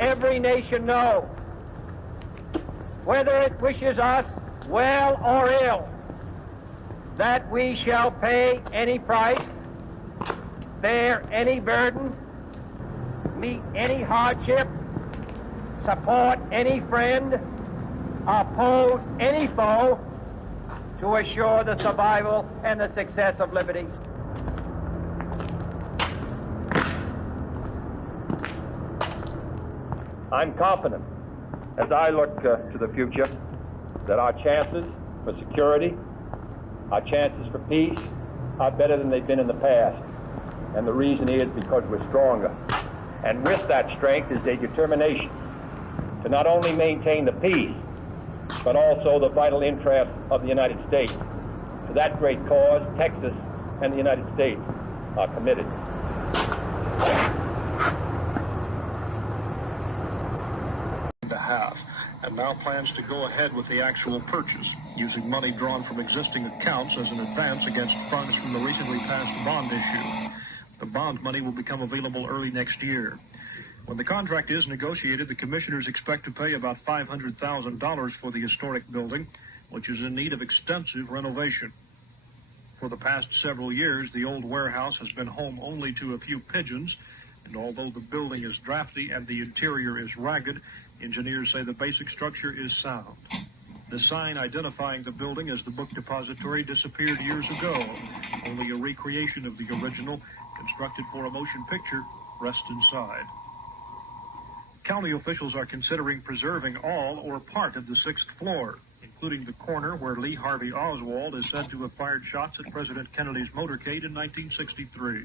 every nation know, whether it wishes us well or ill, that we shall pay any price, bear any burden, meet any hardship, support any friend, oppose any foe, to assure the survival and the success of liberty. I'm confident, as I look to the future, that our chances for security, our chances for peace, are better than they've been in the past. And the reason is because we're stronger. And with that strength is a determination to not only maintain the peace, but also the vital interests of the United States. To that great cause, Texas and the United States are committed. And now plans to go ahead with the actual purchase, using money drawn from existing accounts as an advance against funds from the recently passed bond issue. The bond money will become available early next year. When the contract is negotiated, the commissioners expect to pay about $500,000 for the historic building, which is in need of extensive renovation. For the past several years, the old warehouse has been home only to a few pigeons, and although the building is drafty and the interior is ragged, engineers say the basic structure is sound. The sign identifying the building as the Book Depository disappeared years ago. Only a recreation of the original, constructed for a motion picture, rests inside. County officials are considering preserving all or part of the 6th floor, including the corner where Lee Harvey Oswald is said to have fired shots at President Kennedy's motorcade in 1963.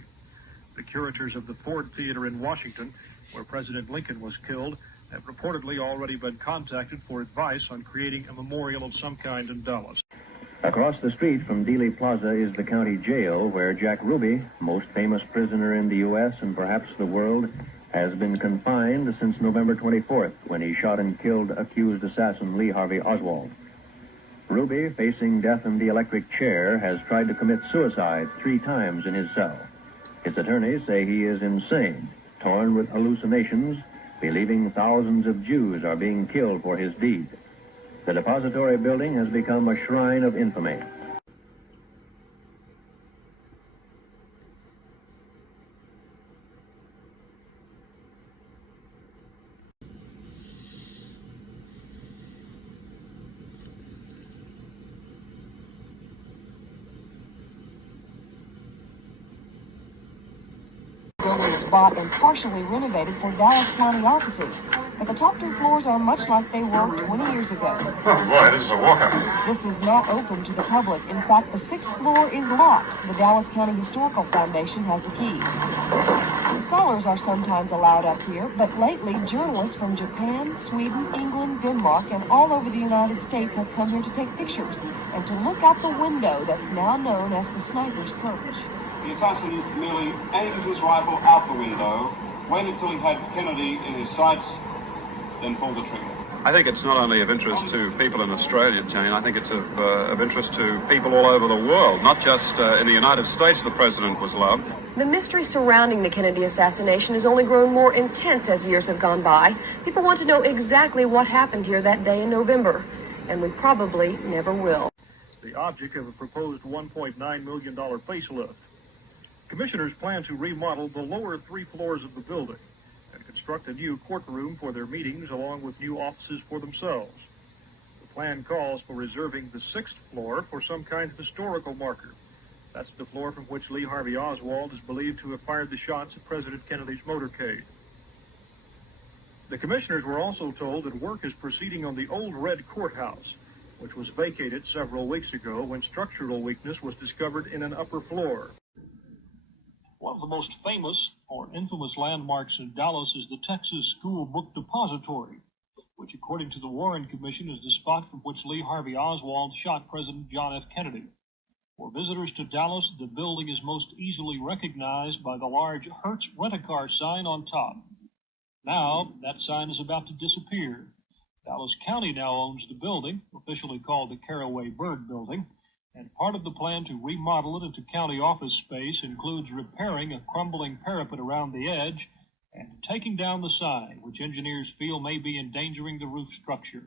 The curators of the Ford Theater in Washington, where President Lincoln was killed, have reportedly already been contacted for advice on creating a memorial of some kind in Dallas. Across the street from Dealey Plaza is the county jail where Jack Ruby, most famous prisoner in the U.S. and perhaps the world, has been confined since November 24th, when he shot and killed accused assassin Lee Harvey Oswald. Ruby, facing death in the electric chair, has tried to commit suicide 3 times in his cell. His attorneys say he is insane, torn with hallucinations, believing thousands of Jews are being killed for his deed. The depository building has become a shrine of infamy. The building was bought and partially renovated for Dallas County offices, but the top 2 floors are much like they were 20 years ago. Oh boy, this is a walkout. This is not open to the public. In fact, the 6th floor is locked. The Dallas County Historical Foundation has the key. Scholars are sometimes allowed up here, but lately journalists from Japan, Sweden, England, Denmark, and all over the United States have come here to take pictures and to look out the window that's now known as the Sniper's Perch. The assassin merely aimed his rifle out the window, waited till he had Kennedy in his sights, then pulled the trigger. I think it's not only of interest to people in Australia, Jane. I think it's of interest to people all over the world, not just in the United States the president was loved. The mystery surrounding the Kennedy assassination has only grown more intense as years have gone by. People want to know exactly what happened here that day in November, and we probably never will. The object of a proposed $1.9 million facelift. Commissioners plan to remodel the lower 3 floors of the building and construct a new courtroom for their meetings along with new offices for themselves. The plan calls for reserving the 6th floor for some kind of historical marker. That's the floor from which Lee Harvey Oswald is believed to have fired the shots at President Kennedy's motorcade. The commissioners were also told that work is proceeding on the old red courthouse, which was vacated several weeks ago when structural weakness was discovered in an upper floor. One of the most famous or infamous landmarks in Dallas is the Texas School Book Depository, which, according to the Warren Commission, is the spot from which Lee Harvey Oswald shot President John F. Kennedy. For visitors to Dallas, the building is most easily recognized by the large Hertz Rent-A-Car sign on top. Now, that sign is about to disappear. Dallas County now owns the building, officially called the Caraway Bird Building, and part of the plan to remodel it into county office space includes repairing a crumbling parapet around the edge and taking down the sign, which engineers feel may be endangering the roof structure.